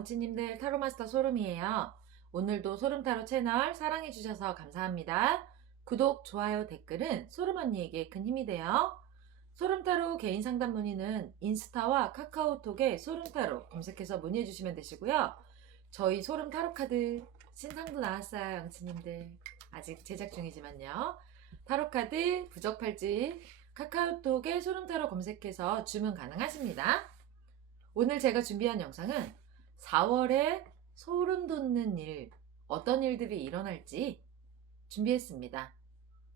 영치님들 타로마스터 소름이에요. 오늘도 소름타로 채널 사랑해주셔서 감사합니다. 구독, 좋아요, 댓글은 소름 언니에게 큰 힘이 돼요. 소름타로 개인 상담 문의는 인스타와 카카오톡에 소름타로 검색해서 문의해주시면 되시고요. 저희 소름타로 카드 신상도 나왔어요, 영치님들. 아직 제작 중이지만요. 타로카드, 부적팔찌, 카카오톡에 소름타로 검색해서 주문 가능하십니다. 오늘 제가 준비한 영상은 4월에 소름 돋는 일, 어떤 일들이 일어날지 준비했습니다.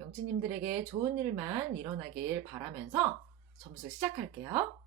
영치님들에게 좋은 일만 일어나길 바라면서 점수 시작할게요.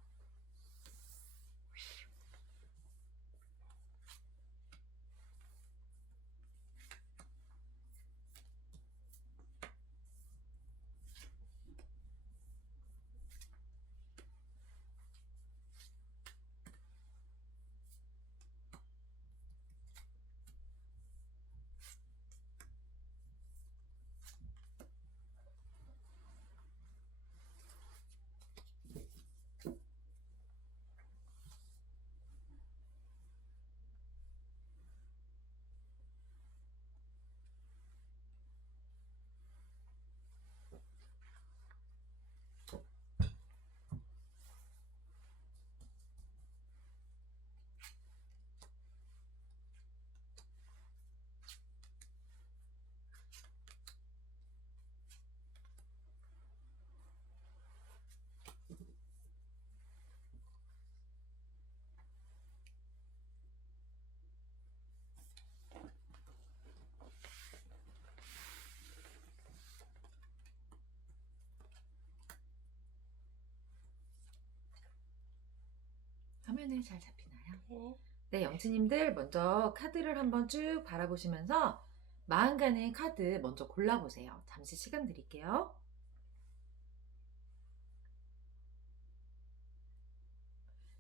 화면에 잘 잡히나요? 네, 영치님들 먼저 카드를 한번 쭉 바라보시면서 마음간의 카드 먼저 골라보세요. 잠시 시간 드릴게요.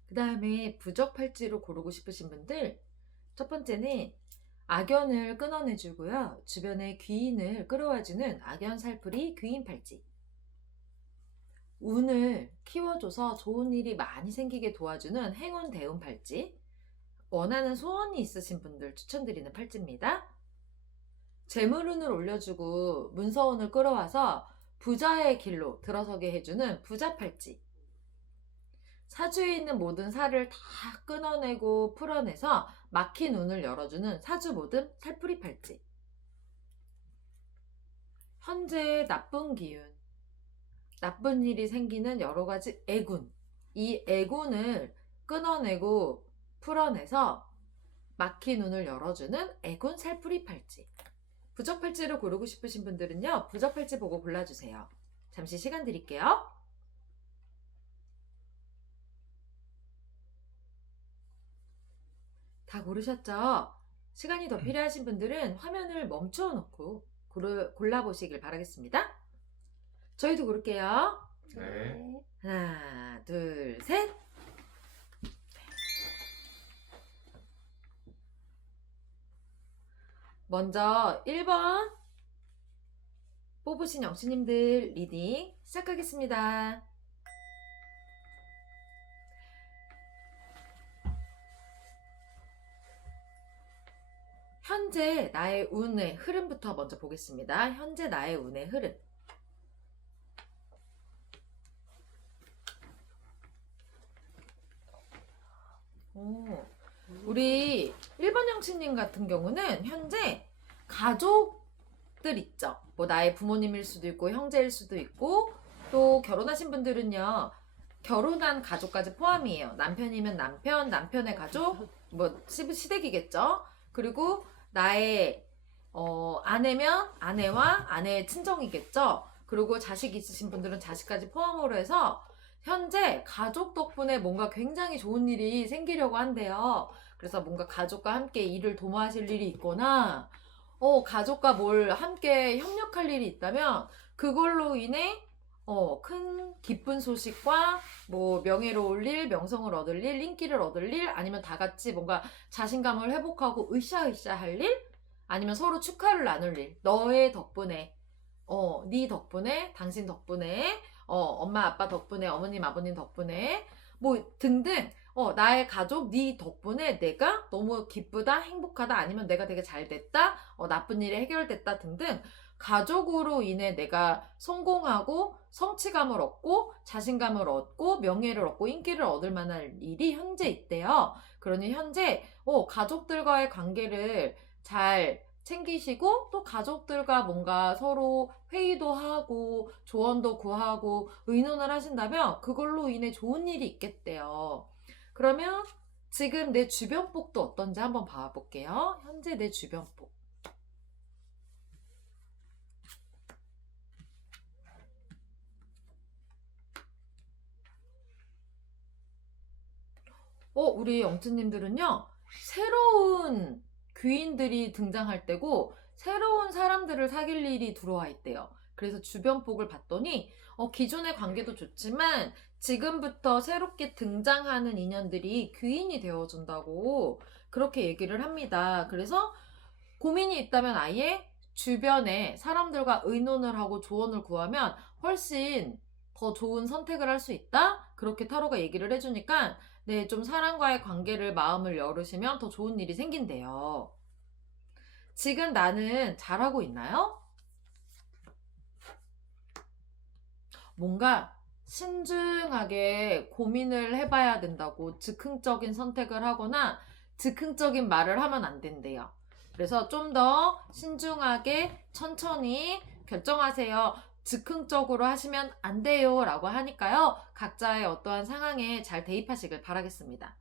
그 다음에 부적팔찌로 고르고 싶으신 분들, 첫 번째는 악연을 끊어내주고요. 주변의 귀인을 끌어와주는 악연 살풀이 귀인 팔찌. 운을 키워줘서 좋은 일이 많이 생기게 도와주는 행운 대운 팔찌. 원하는 소원이 있으신 분들 추천드리는 팔찌입니다. 재물운을 올려주고 문서운을 끌어와서 부자의 길로 들어서게 해주는 부자 팔찌. 사주에 있는 모든 살을 다 끊어내고 풀어내서 막힌 운을 열어주는 사주 모듬 살풀이 팔찌. 현재 나쁜 기운, 나쁜 일이 생기는 여러 가지 애군, 이 애군을 끊어내고 풀어내서 막힌 운을 열어주는 애군 살풀이 팔찌. 부적 팔찌를 고르고 싶으신 분들은요, 부적 팔찌 보고 골라주세요. 잠시 시간 드릴게요. 다 고르셨죠? 시간이 더 필요하신 분들은 화면을 멈춰 놓고 골라보시길 바라겠습니다. 저희도 고를게요. 네. 하나, 둘, 셋. 먼저 1번 뽑으신 영수님들 리딩 시작하겠습니다. 현재 나의 운의 흐름부터 먼저 보겠습니다. 현재 나의 운의 흐름. 우리 1번 영치님 같은 경우는 현재 가족들 있죠. 뭐 나의 부모님일 수도 있고 형제일 수도 있고, 또 결혼하신 분들은요, 결혼한 가족까지 포함이에요. 남편이면 남편, 남편의 가족, 뭐 시댁이겠죠. 그리고 나의 아내면 아내와 아내의 친정이겠죠. 그리고 자식 있으신 분들은 자식까지 포함으로 해서 현재 가족 덕분에 뭔가 굉장히 좋은 일이 생기려고 한대요. 그래서 뭔가 가족과 함께 일을 도모하실 일이 있거나, 가족과 뭘 함께 협력할 일이 있다면, 그걸로 인해, 큰 기쁜 소식과, 뭐, 명예로울 일, 명성을 얻을 일, 인기를 얻을 일, 아니면 다 같이 뭔가 자신감을 회복하고 으쌰으쌰 할 일, 아니면 서로 축하를 나눌 일, 너의 덕분에, 네 덕분에, 당신 덕분에, 엄마 아빠 덕분에, 어머님 아버님 덕분에 뭐 등등 나의 가족, 네 덕분에 내가 너무 기쁘다, 행복하다, 아니면 내가 되게 잘 됐다, 나쁜 일이 해결됐다 등등 가족으로 인해 내가 성공하고 성취감을 얻고 자신감을 얻고 명예를 얻고 인기를 얻을 만한 일이 현재 있대요. 그러니 현재 가족들과의 관계를 잘 챙기시고 또 가족들과 뭔가 서로 회의도 하고 조언도 구하고 의논을 하신다면 그걸로 인해 좋은 일이 있겠대요. 그러면 지금 내 주변복도 어떤지 한번 봐볼게요. 현재 내 주변복. 우리 영치님들은요, 새로운 귀인들이 등장할 때고, 새로운 사람들을 사귈 일이 들어와 있대요. 그래서 주변복을 봤더니, 기존의 관계도 좋지만, 지금부터 새롭게 등장하는 인연들이 귀인이 되어준다고, 그렇게 얘기를 합니다. 그래서 고민이 있다면 아예 주변에 사람들과 의논을 하고 조언을 구하면 훨씬 더 좋은 선택을 할 수 있다? 그렇게 타로가 얘기를 해주니까 네, 좀 사람과의 관계를 마음을 열으시면 더 좋은 일이 생긴대요. 지금 나는 잘하고 있나요? 뭔가 신중하게 고민을 해봐야 된다고 즉흥적인 선택을 하거나 즉흥적인 말을 하면 안 된대요. 그래서 좀 더 신중하게 천천히 결정하세요. 즉흥적으로 하시면 안 돼요 라고 하니까요. 각자의 어떠한 상황에 잘 대입하시길 바라겠습니다.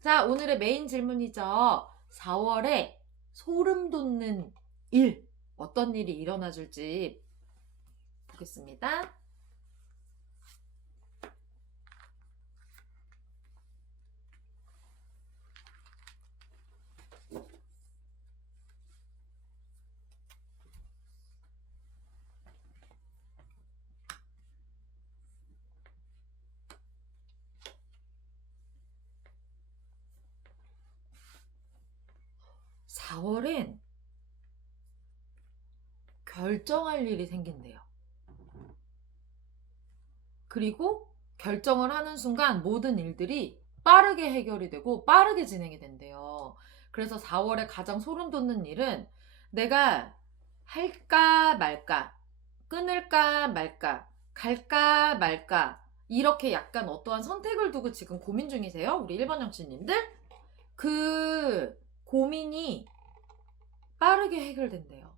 자, 오늘의 메인 질문이죠. 4월에 소름 돋는 일, 어떤 일이 일어나 줄지 보겠습니다. 4월엔 결정할 일이 생긴대요. 그리고 결정을 하는 순간 모든 일들이 빠르게 해결이 되고 빠르게 진행이 된대요. 그래서 4월에 가장 소름 돋는 일은 내가 할까 말까, 끊을까 말까, 갈까 말까, 이렇게 약간 어떠한 선택을 두고 지금 고민 중이세요? 우리 1번 형씨님들? 그 고민이 빠르게 해결된대요.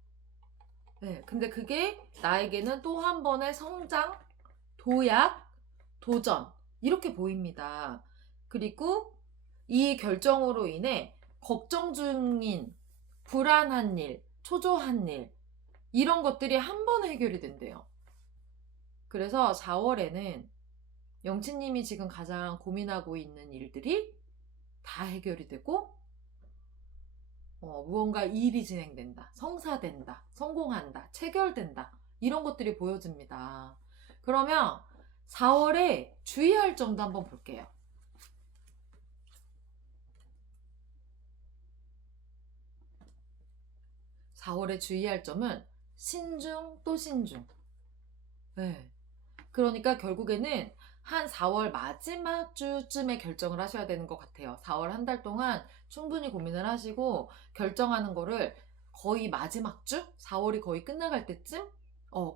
네, 근데 그게 나에게는 또 한 번의 성장, 도약, 도전, 이렇게 보입니다. 그리고 이 결정으로 인해 걱정 중인 불안한 일, 초조한 일, 이런 것들이 한 번에 해결이 된대요. 그래서 4월에는 영치님이 지금 가장 고민하고 있는 일들이 다 해결이 되고 무언가 일이 진행된다, 성사된다, 성공한다, 체결된다, 이런 것들이 보여집니다. 그러면 4월에 주의할 점도 한번 볼게요. 4월에 주의할 점은 신중 또 신중. 네. 그러니까 결국에는 한 4월 마지막 주쯤에 결정을 하셔야 되는 것 같아요. 4월 한 달 동안 충분히 고민을 하시고 결정하는 거를 거의 마지막 주? 4월이 거의 끝나갈 때쯤?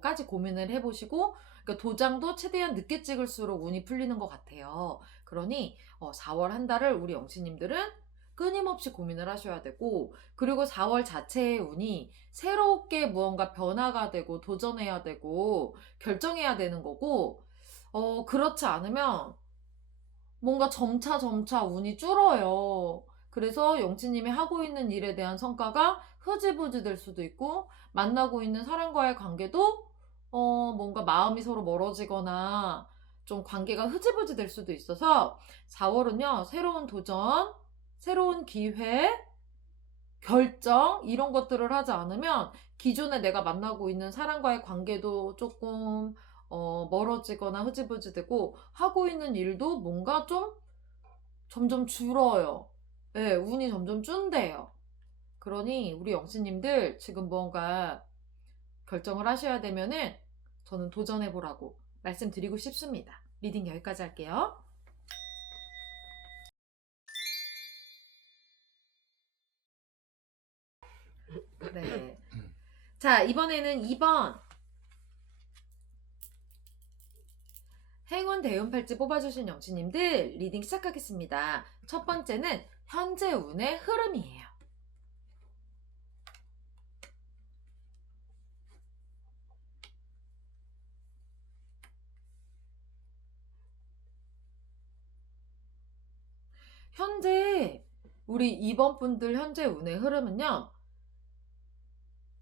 까지 고민을 해보시고, 그러니까 도장도 최대한 늦게 찍을수록 운이 풀리는 것 같아요. 그러니 4월 한 달을 우리 영시님들은 끊임없이 고민을 하셔야 되고, 그리고 4월 자체의 운이 새롭게 무언가 변화가 되고 도전해야 되고 결정해야 되는 거고, 그렇지 않으면 뭔가 점차 운이 줄어요. 그래서 영치님이 하고 있는 일에 대한 성과가 흐지부지 될 수도 있고, 만나고 있는 사람과의 관계도 뭔가 마음이 서로 멀어지거나 좀 관계가 흐지부지 될 수도 있어서 4월은요, 새로운 도전, 새로운 기회, 결정, 이런 것들을 하지 않으면 기존에 내가 만나고 있는 사람과의 관계도 조금 멀어지거나 흐지부지 되고 하고 있는 일도 뭔가 좀 점점 줄어요. 네, 운이 점점 준대요. 그러니 우리 영수님들 지금 뭔가 결정을 하셔야 되면은 저는 도전해보라고 말씀드리고 싶습니다. 리딩 여기까지 할게요. 네. 자, 이번에는 2번. 행운 대운팔찌 뽑아주신 영치님들 리딩 시작하겠습니다. 첫 번째는 현재 운의 흐름이에요. 현재 우리 2번 분들 현재 운의 흐름은요.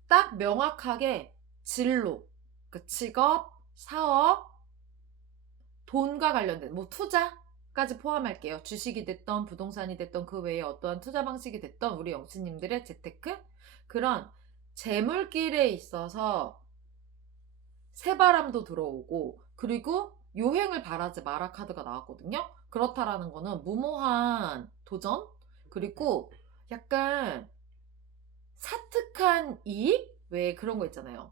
딱 명확하게 진로, 그 직업, 사업, 돈과 관련된 뭐 투자까지 포함할게요. 주식이 됐던 부동산이 됐던 그 외에 어떠한 투자 방식이 됐던 우리 영수님들의 재테크 그런 재물길에 있어서 새바람도 들어오고 그리고 요행을 바라지 마라 카드가 나왔거든요. 그렇다라는 거는 무모한 도전 그리고 약간 사특한 이익? 왜 그런 거 있잖아요.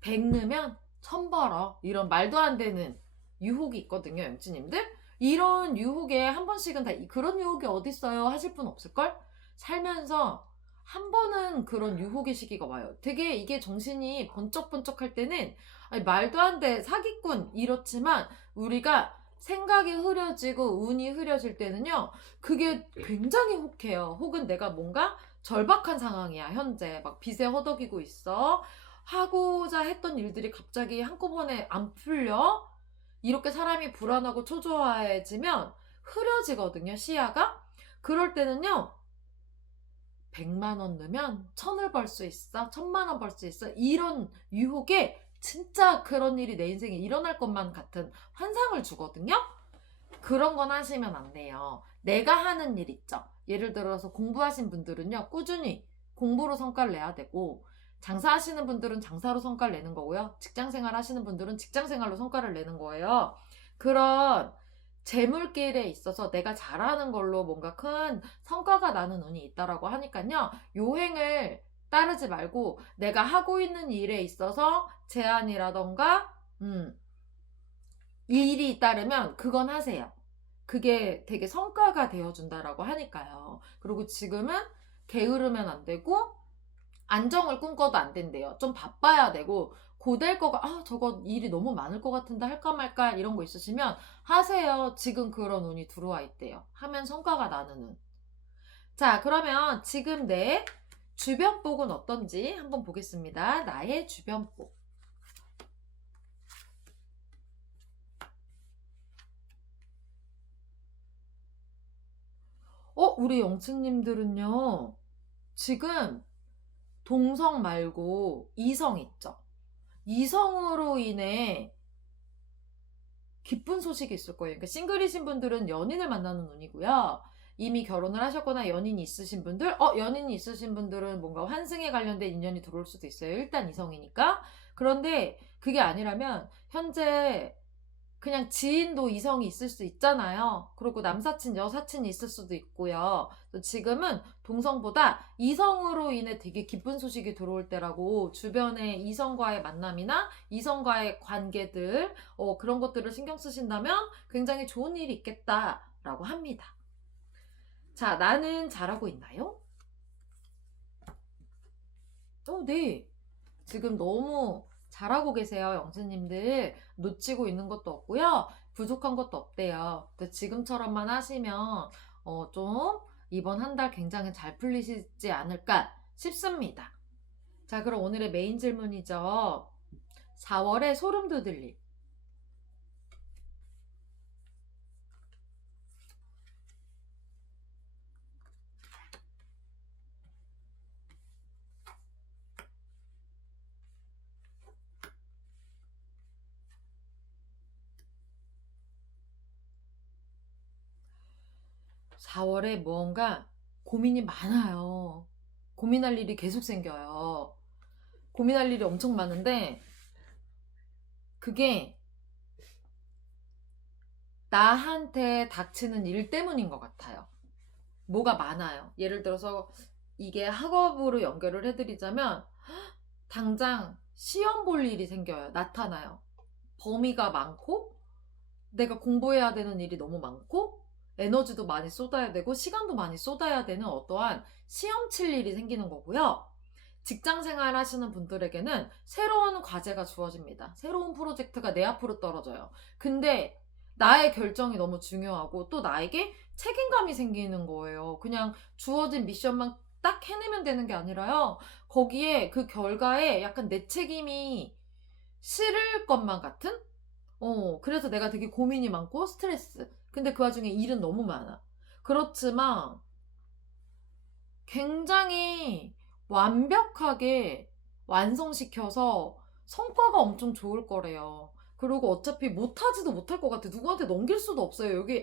백 넣으면 천 벌어. 이런 말도 안 되는 유혹이 있거든요, 영치님들. 이런 유혹에 한 번씩은 다 그런 유혹이 어딨어요 하실 분 없을걸? 살면서 한 번은 그런 유혹의 시기가 와요. 되게 이게 정신이 번쩍번쩍 할 때는 아니, 말도 안 돼 사기꾼 이렇지만 우리가 생각이 흐려지고 운이 흐려질 때는요 그게 굉장히 혹해요. 혹은 내가 뭔가 절박한 상황이야 현재 막 빚에 허덕이고 있어 하고자 했던 일들이 갑자기 한꺼번에 안 풀려 이렇게 사람이 불안하고 초조해지면 흐려지거든요 시야가. 그럴 때는요 100만 원 넣으면 1000을 벌 수 있어 1000만 원 벌 수 있어 이런 유혹에 진짜 그런 일이 내 인생에 일어날 것만 같은 환상을 주거든요. 그런 건 하시면 안 돼요. 내가 하는 일 있죠. 예를 들어서 공부하신 분들은요 꾸준히 공부로 성과를 내야 되고 장사하시는 분들은 장사로 성과를 내는 거고요. 직장생활 하시는 분들은 직장생활로 성과를 내는 거예요. 그런 재물길에 있어서 내가 잘하는 걸로 뭔가 큰 성과가 나는 운이 있다라고 하니까요. 요행을 따르지 말고 내가 하고 있는 일에 있어서 제안이라던가 일이 잇따르면 그건 하세요. 그게 되게 성과가 되어준다라고 하니까요. 그리고 지금은 게으르면 안 되고 안정을 꿈꿔도 안 된대요. 좀 바빠야 되고 고될 거가 저거 일이 너무 많을 것 같은데 할까 말까 이런 거 있으시면 하세요. 지금 그런 운이 들어와 있대요. 하면 성과가 나는 운. 자 그러면 지금 내 주변 복은 어떤지 한번 보겠습니다. 나의 주변 복. 우리 영층님들은요 지금 동성 말고 이성 있죠. 이성으로 인해 기쁜 소식이 있을 거예요. 그러니까 싱글이신 분들은 연인을 만나는 운이고요. 이미 결혼을 하셨거나 연인이 있으신 분들, 연인이 있으신 분들은 뭔가 환승에 관련된 인연이 들어올 수도 있어요. 일단 이성이니까. 그런데 그게 아니라면 현재 그냥 지인도 이성이 있을 수 있잖아요. 그리고 남사친, 여사친이 있을 수도 있고요. 지금은 동성보다 이성으로 인해 되게 기쁜 소식이 들어올 때라고 주변에 이성과의 만남이나 이성과의 관계들, 그런 것들을 신경 쓰신다면 굉장히 좋은 일이 있겠다라고 합니다. 자, 나는 잘하고 있나요? 네. 지금 너무 잘하고 계세요, 영수님들. 놓치고 있는 것도 없고요. 부족한 것도 없대요. 지금처럼만 하시면 좀 이번 한 달 굉장히 잘 풀리시지 않을까 싶습니다. 자, 그럼 오늘의 메인 질문이죠. 4월에 소름 돋을 4월에 무언가 고민이 많아요. 고민할 일이 계속 생겨요. 고민할 일이 엄청 많은데 그게 나한테 닥치는 일 때문인 것 같아요. 뭐가 많아요. 예를 들어서 이게 학업으로 연결을 해드리자면 당장 시험 볼 일이 생겨요. 나타나요. 범위가 많고 내가 공부해야 되는 일이 너무 많고 에너지도 많이 쏟아야 되고 시간도 많이 쏟아야 되는 어떠한 시험 칠 일이 생기는 거고요. 직장 생활 하시는 분들에게는 새로운 과제가 주어집니다. 새로운 프로젝트가 내 앞으로 떨어져요. 근데 나의 결정이 너무 중요하고 또 나에게 책임감이 생기는 거예요. 그냥 주어진 미션만 딱 해내면 되는 게 아니라요. 거기에 그 결과에 약간 내 책임이 실을 것만 같은? 그래서 내가 되게 고민이 많고 스트레스. 근데 그 와중에 일은 너무 많아. 그렇지만 굉장히 완벽하게 완성시켜서 성과가 엄청 좋을 거래요. 그리고 어차피 못하지도 못할 것 같아. 누구한테 넘길 수도 없어요. 여기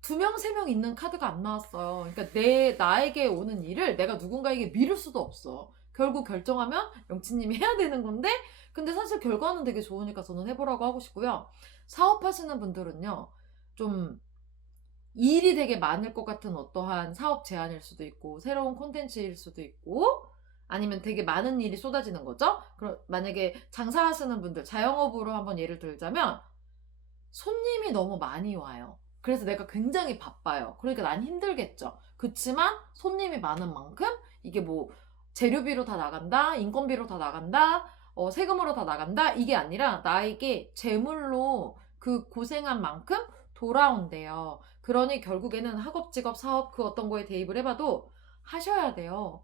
2명, 3명 있는 카드가 안 나왔어요. 그러니까 나에게 오는 일을 내가 누군가에게 미룰 수도 없어. 결국 결정하면 영치님이 해야 되는 건데, 근데 사실 결과는 되게 좋으니까 저는 해보라고 하고 싶고요. 사업하시는 분들은요, 좀 일이 되게 많을 것 같은 어떠한 사업 제안일 수도 있고, 새로운 콘텐츠일 수도 있고, 아니면 되게 많은 일이 쏟아지는 거죠. 그럼 만약에 장사하시는 분들, 자영업으로 한번 예를 들자면, 손님이 너무 많이 와요. 그래서 내가 굉장히 바빠요. 그러니까 난 힘들겠죠. 그치만 손님이 많은 만큼 이게 뭐 재료비로 다 나간다, 인건비로 다 나간다, 세금으로 다 나간다, 이게 아니라 나에게 재물로 그 고생한 만큼 돌아온대요. 그러니 결국에는 학업, 직업, 사업 그 어떤 거에 대입을 해봐도 하셔야 돼요.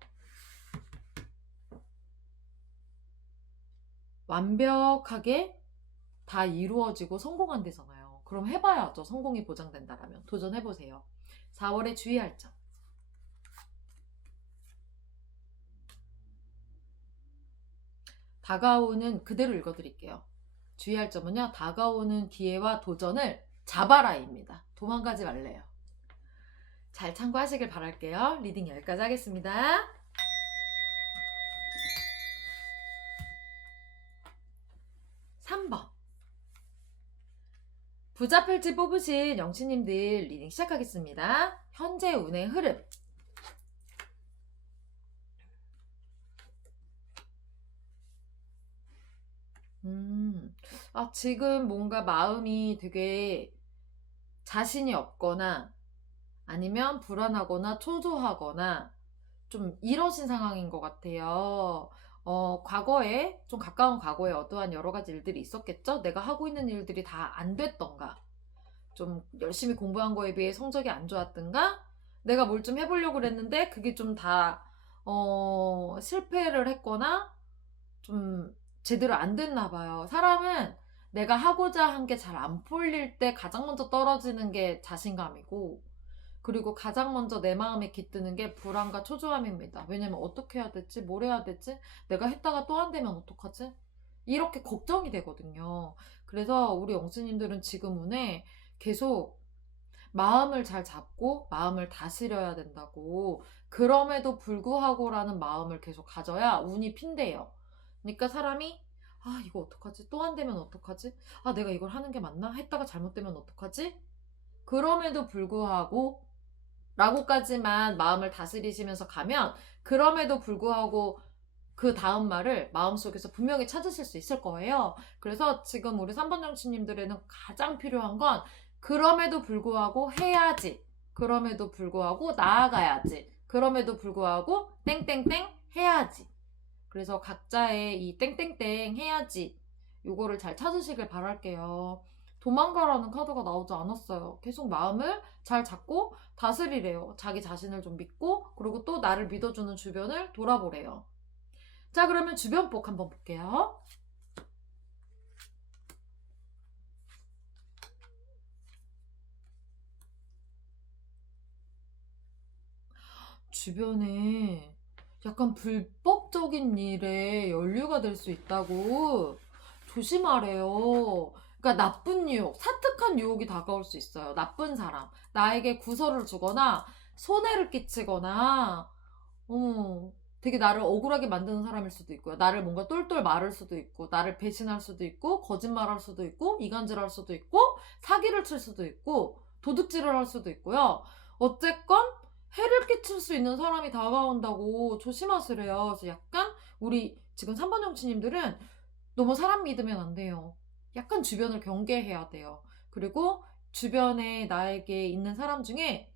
완벽하게 다 이루어지고 성공한대잖아요. 그럼 해봐야죠. 성공이 보장된다라면. 도전해보세요. 4월에 주의할 점. 다가오는, 그대로 읽어드릴게요. 주의할 점은요. 다가오는 기회와 도전을 잡아라입니다. 도망가지 말래요. 잘 참고하시길 바랄게요. 리딩 여기까지 하겠습니다. 3번. 부자필지 뽑으신 영치님들 리딩 시작하겠습니다. 현재 운의 흐름. 지금 뭔가 마음이 되게 자신이 없거나 아니면 불안하거나 초조하거나 좀 이러신 상황인 것 같아요. 과거에, 좀 가까운 과거에 어떠한 여러 가지 일들이 있었겠죠? 내가 하고 있는 일들이 다 안 됐던가, 좀 열심히 공부한 거에 비해 성적이 안 좋았던가, 내가 뭘 좀 해보려고 그랬는데 그게 좀 다, 실패를 했거나, 좀 제대로 안 됐나 봐요. 사람은 내가 하고자 한 게 잘 안 풀릴 때 가장 먼저 떨어지는 게 자신감이고, 그리고 가장 먼저 내 마음에 깃드는 게 불안과 초조함입니다. 왜냐면 어떻게 해야 될지, 뭘 해야 될지, 내가 했다가 또 안 되면 어떡하지? 이렇게 걱정이 되거든요. 그래서 우리 영수님들은 지금 운에 계속 마음을 잘 잡고 마음을 다스려야 된다고, 그럼에도 불구하고라는 마음을 계속 가져야 운이 핀대요. 그러니까 사람이 이거 어떡하지? 또 안 되면 어떡하지? 내가 이걸 하는 게 맞나? 했다가 잘못되면 어떡하지? 그럼에도 불구하고 라고까지만 마음을 다스리시면서 가면, 그럼에도 불구하고 그 다음 말을 마음속에서 분명히 찾으실 수 있을 거예요. 그래서 지금 우리 3번 정치님들에는 가장 필요한 건 그럼에도 불구하고 해야지, 그럼에도 불구하고 나아가야지, 그럼에도 불구하고 땡땡땡 해야지. 그래서 각자의 이 땡땡땡 해야지 요거를 잘 찾으시길 바랄게요. 도망가라는 카드가 나오지 않았어요. 계속 마음을 잘 잡고 다스리래요. 자기 자신을 좀 믿고, 그리고 또 나를 믿어주는 주변을 돌아보래요. 자, 그러면 주변복 한번 볼게요. 주변에 약간 불법적인 일에 연루가 될 수 있다고 조심하래요. 그러니까 나쁜 유혹, 사특한 유혹이 다가올 수 있어요. 나쁜 사람, 나에게 구설을 주거나 손해를 끼치거나, 되게 나를 억울하게 만드는 사람일 수도 있고요. 나를 뭔가 똘똘 말할 수도 있고, 나를 배신할 수도 있고, 거짓말할 수도 있고, 이간질할 수도 있고, 사기를 칠 수도 있고, 도둑질을 할 수도 있고요. 어쨌건 해를 끼칠 수 있는 사람이 다가온다고 조심하시래요. 그래서 약간 우리 지금 3번 정치님들은 너무 사람 믿으면 안 돼요. 약간 주변을 경계해야 돼요. 그리고 주변에 나에게 있는 사람 중에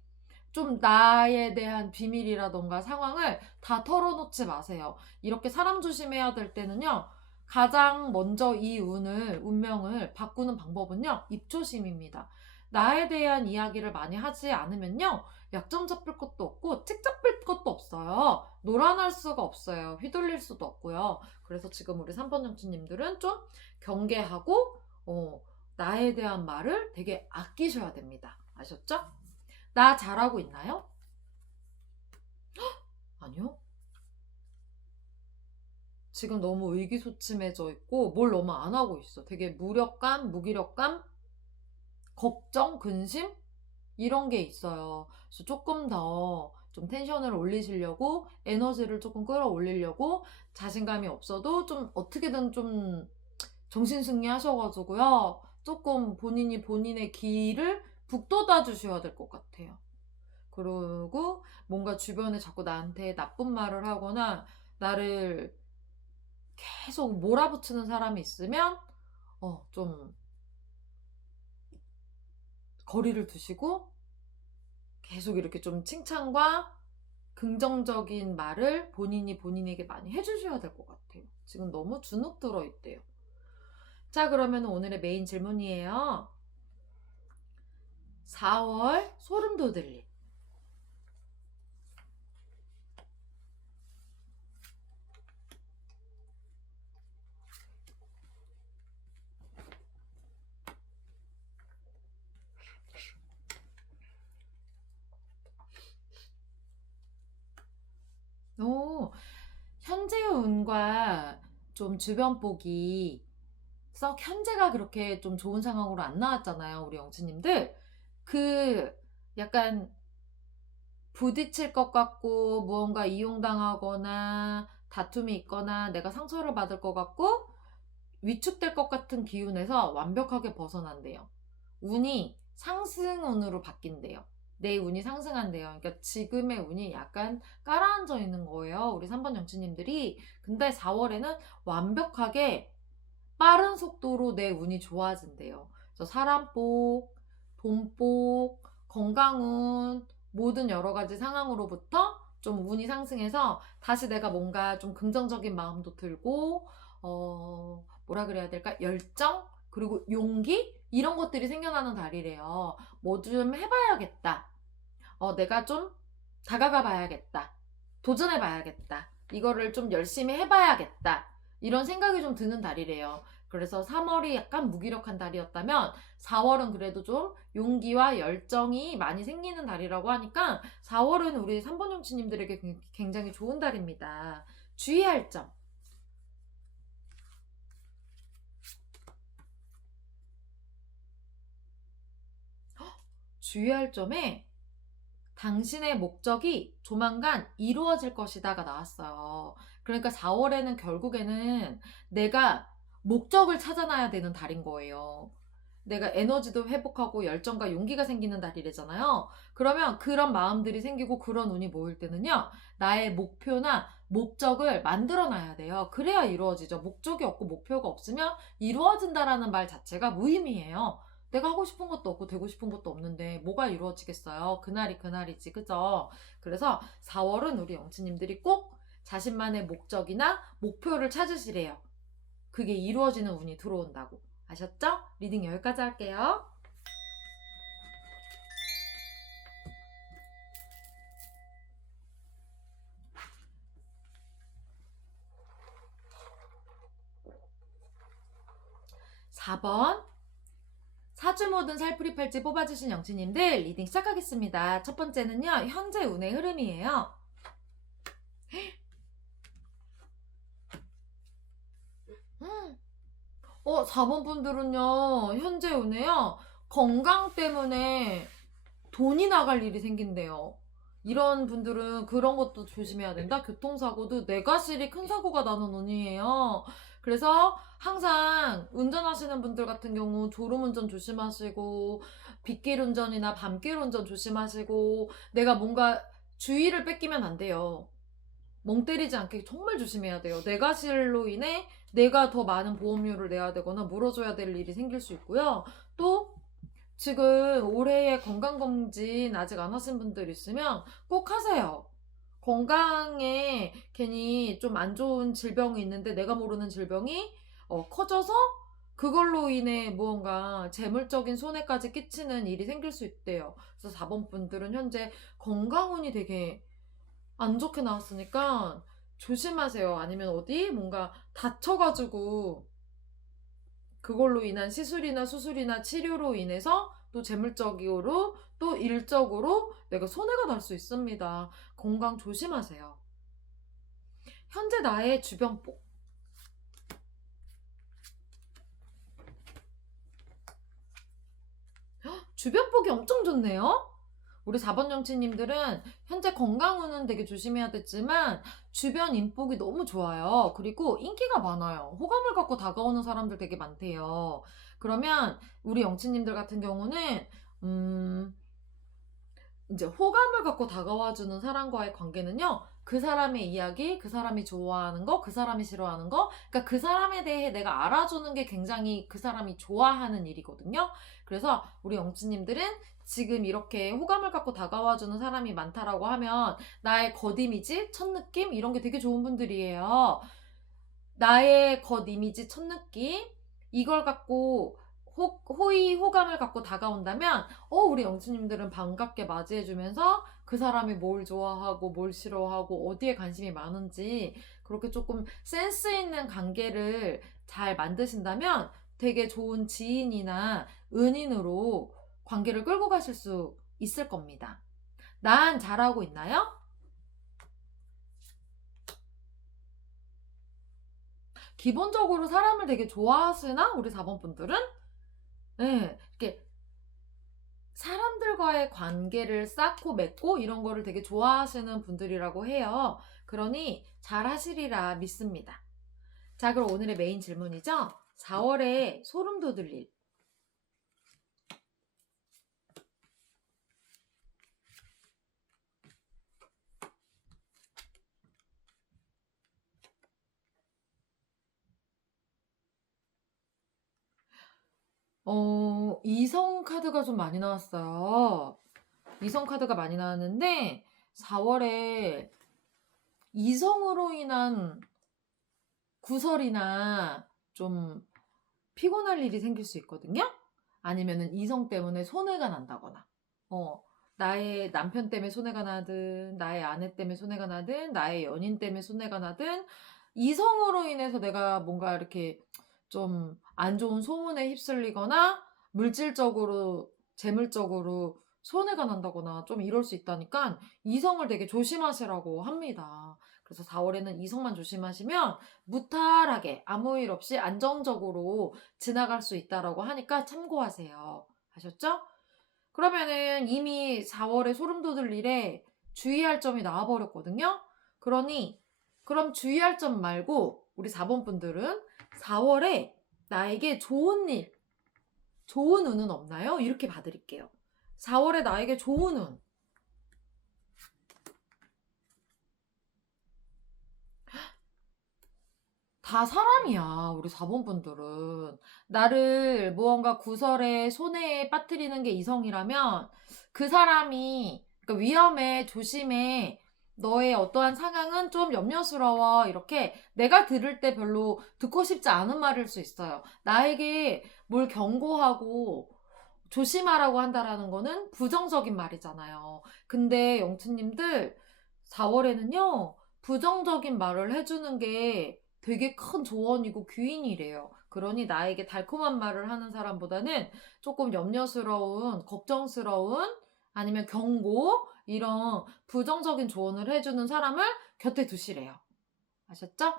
좀 나에 대한 비밀이라던가 상황을 다 털어놓지 마세요. 이렇게 사람 조심해야 될 때는요. 가장 먼저 이 운명을 바꾸는 방법은요. 입조심입니다. 나에 대한 이야기를 많이 하지 않으면요. 약점 잡힐 것도 없고 틱 잡힐 것도 없어요. 놀아날 수가 없어요. 휘둘릴 수도 없고요. 그래서 지금 우리 3번 영주님들은 좀 경계하고 나에 대한 말을 되게 아끼셔야 됩니다. 아셨죠? 나 잘하고 있나요? 아니요. 지금 너무 의기소침해져 있고 뭘 너무 안 하고 있어. 되게 무력감, 무기력감, 걱정, 근심 이런 게 있어요. 그래서 조금 더 좀 텐션을 올리시려고 에너지를 조금 끌어올리려고 자신감이 없어도 좀 어떻게든 좀 정신승리 하셔가지고요. 조금 본인이 본인의 길을 북돋아 주셔야 될 것 같아요. 그리고 뭔가 주변에 자꾸 나한테 나쁜 말을 하거나 나를 계속 몰아붙이는 사람이 있으면 좀 거리를 두시고 계속 이렇게 좀 칭찬과 긍정적인 말을 본인이 본인에게 많이 해주셔야 될 것 같아요. 지금 너무 주눅 들어 있대요. 자, 그러면 오늘의 메인 질문이에요. 4월 소름 돋을 일. 현재의 운과 좀 주변 복이 썩 현재가 그렇게 좀 좋은 상황으로 안 나왔잖아요. 우리 영수님들. 그 약간 부딪힐 것 같고 무언가 이용당하거나 다툼이 있거나 내가 상처를 받을 것 같고 위축될 것 같은 기운에서 완벽하게 벗어난대요. 운이 상승운으로 바뀐대요. 내 운이 상승한대요. 그러니까 지금의 운이 약간 깔아앉아 있는 거예요. 우리 3번 영치님들이. 근데 4월에는 완벽하게 빠른 속도로 내 운이 좋아진대요. 그래서 사람복, 돈복, 건강운, 모든 여러 가지 상황으로부터 좀 운이 상승해서 다시 내가 뭔가 좀 긍정적인 마음도 들고, 뭐라 그래야 될까? 열정? 그리고 용기? 이런 것들이 생겨나는 달이래요. 뭐 좀 해봐야겠다. 내가 좀 다가가 봐야겠다. 도전해 봐야겠다. 이거를 좀 열심히 해봐야겠다. 이런 생각이 좀 드는 달이래요. 그래서 3월이 약간 무기력한 달이었다면 4월은 그래도 좀 용기와 열정이 많이 생기는 달이라고 하니까 4월은 우리 3번 형치님들에게 굉장히 좋은 달입니다. 주의할 점. 주의할 점에 당신의 목적이 조만간 이루어질 것이다가 나왔어요. 그러니까 4월에는 결국에는 내가 목적을 찾아놔야 되는 달인 거예요. 내가 에너지도 회복하고 열정과 용기가 생기는 달이래잖아요. 그러면 그런 마음들이 생기고 그런 운이 모일 때는요. 나의 목표나 목적을 만들어 놔야 돼요. 그래야 이루어지죠. 목적이 없고 목표가 없으면 이루어진다라는 말 자체가 무의미해요. 내가 하고 싶은 것도 없고 되고 싶은 것도 없는데 뭐가 이루어지겠어요? 그날이 그날이지, 그죠? 그래서 4월은 우리 영치님들이 꼭 자신만의 목적이나 목표를 찾으시래요. 그게 이루어지는 운이 들어온다고. 아셨죠? 리딩 여기까지 할게요. (4번) 사주 모든 살풀이 팔찌 뽑아주신 영치님들 리딩 시작하겠습니다. 첫 번째는요. 현재 운의 흐름이에요. 4번 분들은요. 현재 운에요. 건강 때문에 돈이 나갈 일이 생긴대요. 이런 분들은 그런 것도 조심해야 된다. 교통사고도 뇌과실이 큰 사고가 나는 운이에요. 그래서 항상 운전하시는 분들 같은 경우 졸음운전 조심하시고 빗길 운전이나 밤길 운전 조심하시고 내가 뭔가 주의를 뺏기면 안 돼요. 멍 때리지 않게 정말 조심해야 돼요. 뇌과실로 인해 내가 더 많은 보험료를 내야 되거나 물어줘야 될 일이 생길 수 있고요. 또 지금 올해에 건강검진 아직 안 하신 분들 있으면 꼭 하세요. 건강에 괜히 좀 안 좋은 질병이 있는데 내가 모르는 질병이 커져서 그걸로 인해 무언가 재물적인 손해까지 끼치는 일이 생길 수 있대요. 그래서 4번 분들은 현재 건강운이 되게 안 좋게 나왔으니까 조심하세요. 아니면 어디 뭔가 다쳐가지고 그걸로 인한 시술이나 수술이나 치료로 인해서 또 재물적으로 또 일적으로 내가 손해가 날 수 있습니다. 건강 조심하세요. 현재 나의 주변복. 주변복이 엄청 좋네요. 우리 4번 영치님들은 현재 건강운은 되게 조심해야 됐지만 주변 인복이 너무 좋아요. 그리고 인기가 많아요. 호감을 갖고 다가오는 사람들 되게 많대요. 그러면 우리 영치님들 같은 경우는 이제 호감을 갖고 다가와주는 사람과의 관계는요, 그 사람의 이야기, 그 사람이 좋아하는 거, 그 사람이 싫어하는 거, 그러니까 그 사람에 대해 내가 알아주는 게 굉장히 그 사람이 좋아하는 일이거든요. 그래서 우리 영치님들은 지금 이렇게 호감을 갖고 다가와주는 사람이 많다라고 하면 나의 겉이미지, 첫 느낌 이런 게 되게 좋은 분들이에요. 나의 겉이미지, 첫 느낌 이걸 갖고 호의 호감을 갖고 다가온다면 우리 영수님들은 반갑게 맞이해주면서 그 사람이 뭘 좋아하고 뭘 싫어하고 어디에 관심이 많은지 그렇게 조금 센스 있는 관계를 잘 만드신다면 되게 좋은 지인이나 은인으로 관계를 끌고 가실 수 있을 겁니다. 난 잘하고 있나요? 기본적으로 사람을 되게 좋아하시나? 우리 4번 분들은? 네, 이렇게 사람들과의 관계를 쌓고 맺고 이런 거를 되게 좋아하시는 분들이라고 해요. 그러니 잘 하시리라 믿습니다. 자, 그럼 오늘의 메인 질문이죠. 4월에 소름 돋을 일. 이성 카드가 좀 많이 나왔어요. 이성 카드가 많이 나왔는데 4월에 이성으로 인한 구설이나 좀 피곤할 일이 생길 수 있거든요. 아니면은 이성 때문에 손해가 난다거나, 나의 남편 때문에 손해가 나든, 나의 아내 때문에 손해가 나든, 나의 연인 때문에 손해가 나든, 이성으로 인해서 내가 뭔가 이렇게 좀 안 좋은 소문에 휩쓸리거나, 물질적으로, 재물적으로 손해가 난다거나 좀 이럴 수 있다니까 이성을 되게 조심하시라고 합니다. 그래서 4월에는 이성만 조심하시면 무탈하게 아무 일 없이 안정적으로 지나갈 수 있다라고 하니까 참고하세요. 아셨죠? 그러면은 이미 4월에 소름 돋을 일에 주의할 점이 나와버렸거든요. 그럼 주의할 점 말고 우리 4번 분들은 4월에 나에게 좋은 일, 좋은 운은 없나요? 이렇게 봐드릴게요. 4월에 나에게 좋은 운. 다 사람이야, 우리 4번 분들은. 나를 무언가 구설에, 손해에 빠뜨리는 게 이성이라면 그 사람이, 그러니까 위험해, 조심해, 너의 어떠한 상황은 좀 염려스러워, 이렇게 내가 들을 때 별로 듣고 싶지 않은 말일 수 있어요. 나에게 뭘 경고하고 조심하라고 한다라는 거는 부정적인 말이잖아요. 근데 영수님들 4월에는요, 부정적인 말을 해주는 게 되게 큰 조언이고 귀인이래요. 그러니 나에게 달콤한 말을 하는 사람보다는 조금 염려스러운, 걱정스러운, 아니면 경고, 이런 부정적인 조언을 해주는 사람을 곁에 두시래요. 아셨죠?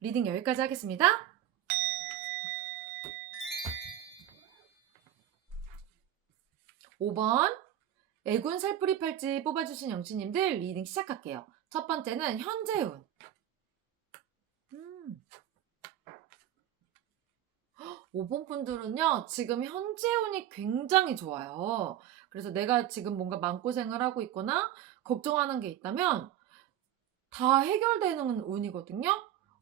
리딩 여기까지 하겠습니다. 5번 애군 살풀이 팔찌 뽑아주신 영치님들 리딩 시작할게요. 첫 번째는 현재운. 5번 분들은요, 지금 현재운이 굉장히 좋아요. 그래서 내가 지금 뭔가 마음고생을 하고 있거나 걱정하는 게 있다면 다 해결되는 운이거든요.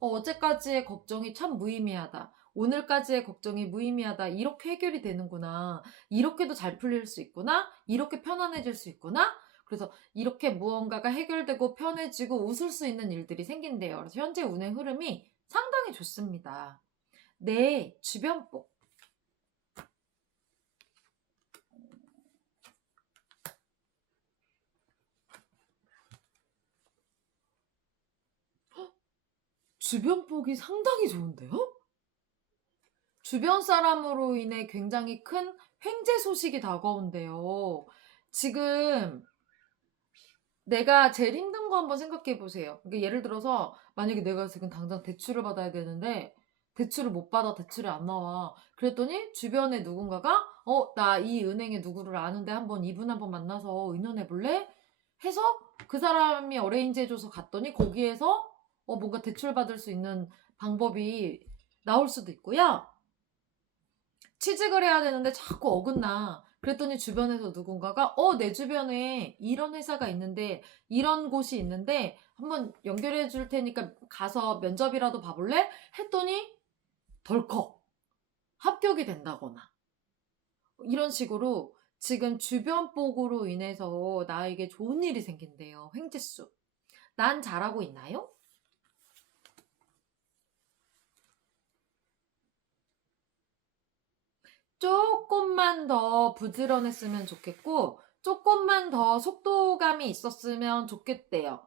어제까지의 걱정이 참 무의미하다. 오늘까지의 걱정이 무의미하다. 이렇게 해결이 되는구나. 이렇게도 잘 풀릴 수 있구나. 이렇게 편안해질 수 있구나. 그래서 이렇게 무언가가 해결되고 편해지고 웃을 수 있는 일들이 생긴대요. 그래서 현재 운의 흐름이 상당히 좋습니다. 내 주변복. 주변복이 상당히 좋은데요? 주변 사람으로 인해 굉장히 큰 횡재 소식이 다가온대요. 지금 내가 제일 힘든 거 한번 생각해 보세요. 그러니까 예를 들어서 만약에 내가 지금 당장 대출을 받아야 되는데 대출을 못 받아, 대출이 안 나와. 그랬더니 주변에 누군가가 나 이 은행에 누구를 아는데 한번 이분 한번 만나서 의논해 볼래? 해서 그 사람이 어레인지 해줘서 갔더니 거기에서 뭔가 대출 받을 수 있는 방법이 나올 수도 있고요. 취직을 해야 되는데 자꾸 어긋나. 그랬더니 주변에서 누군가가 내 주변에 이런 회사가 있는데 이런 곳이 있는데 한번 연결해 줄 테니까 가서 면접이라도 봐볼래? 했더니 덜컥 합격이 된다거나 이런 식으로 지금 주변 복으로 인해서 나에게 좋은 일이 생긴대요. 횡재수. 난 잘하고 있나요? 조금만 더 부지런했으면 좋겠고 조금만 더 속도감이 있었으면 좋겠대요.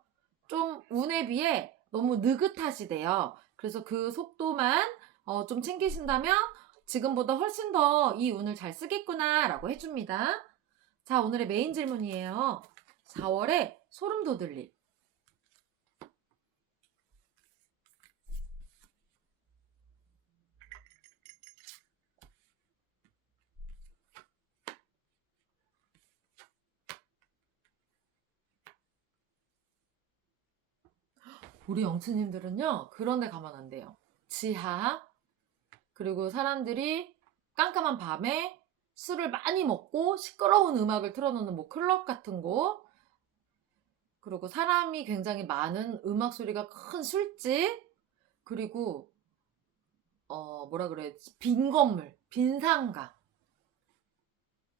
좀 운에 비해 너무 느긋하시대요. 그래서 그 속도만 좀 챙기신다면 지금보다 훨씬 더 이 운을 잘 쓰겠구나 라고 해줍니다. 자, 오늘의 메인 질문이에요. 4월에 소름 돋을 일. 우리 영수님들은요, 그런 데 가면 안 돼요. 지하, 그리고 사람들이 깜깜한 밤에 술을 많이 먹고 시끄러운 음악을 틀어놓는 뭐 클럽 같은 곳, 그리고 사람이 굉장히 많은 음악 소리가 큰 술집, 그리고 뭐라 그래야지, 빈 건물, 빈 상가,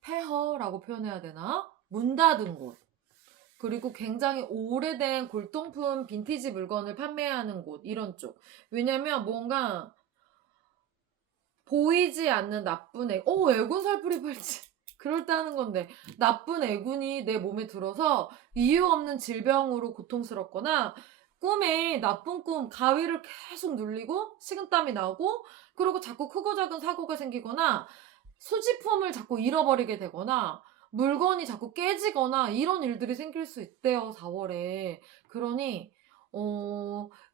폐허라고 표현해야 되나? 문 닫은 곳, 그리고 굉장히 오래된 골동품 빈티지 물건을 판매하는 곳, 이런 쪽. 왜냐면 뭔가 보이지 않는 나쁜 애군 살풀이 팔찌. 그럴 때 하는 건데, 나쁜 애군이 내 몸에 들어서 이유 없는 질병으로 고통스럽거나, 꿈에 나쁜 꿈, 가위를 계속 눌리고, 식은땀이 나고, 그리고 자꾸 크고 작은 사고가 생기거나, 수지품을 자꾸 잃어버리게 되거나, 물건이 자꾸 깨지거나, 이런 일들이 생길 수 있대요, 4월에. 그러니,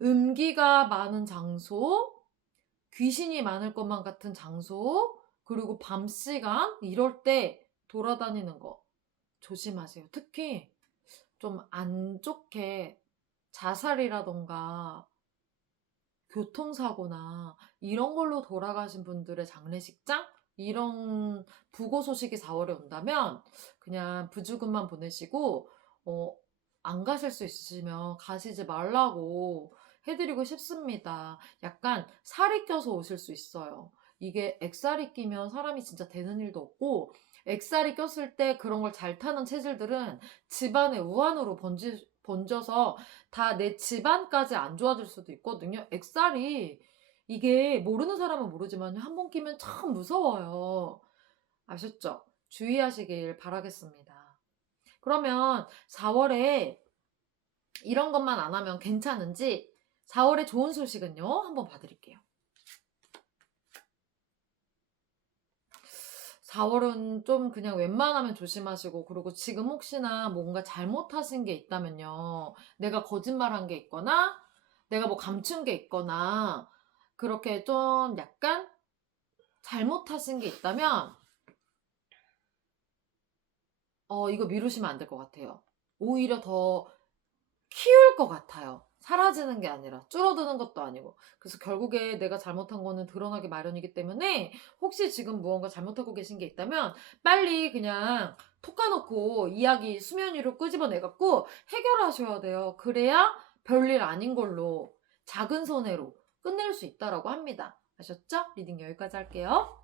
음기가 많은 장소, 귀신이 많을 것만 같은 장소, 그리고 밤 시간, 이럴 때 돌아다니는 거 조심하세요. 특히 좀 안 좋게 자살이라던가 교통사고나 이런 걸로 돌아가신 분들의 장례식장? 이런 부고 소식이 4월에 온다면 그냥 부주금만 보내시고, 안 가실 수 있으시면 가시지 말라고 해드리고 싶습니다. 약간 살이 껴서 오실 수 있어요. 이게 액살이 끼면 사람이 진짜 되는 일도 없고, 액살이 꼈을 때 그런 걸 잘 타는 체질들은 집안의 우환으로 번져서 다 내 집안까지 안 좋아질 수도 있거든요. 액살이 이게 모르는 사람은 모르지만 한 번 끼면 참 무서워요. 아셨죠? 주의하시길 바라겠습니다. 그러면 4월에 이런 것만 안 하면 괜찮은지 4월에 좋은 소식은요? 한번 봐드릴게요. 4월은 좀 그냥 웬만하면 조심하시고, 그리고 지금 혹시나 뭔가 잘못하신 게 있다면요. 내가 거짓말한 게 있거나, 내가 뭐 감춘 게 있거나, 그렇게 좀 약간 잘못하신 게 있다면, 이거 미루시면 안 될 것 같아요. 오히려 더 키울 것 같아요. 사라지는 게 아니라 줄어드는 것도 아니고. 그래서 결국에 내가 잘못한 거는 드러나기 마련이기 때문에 혹시 지금 무언가 잘못하고 계신 게 있다면 빨리 그냥 톡 까놓고 이야기 수면 위로 끄집어내갖고 해결하셔야 돼요. 그래야 별일 아닌 걸로 작은 손해로 끝낼 수 있다라고 합니다. 아셨죠? 리딩 여기까지 할게요.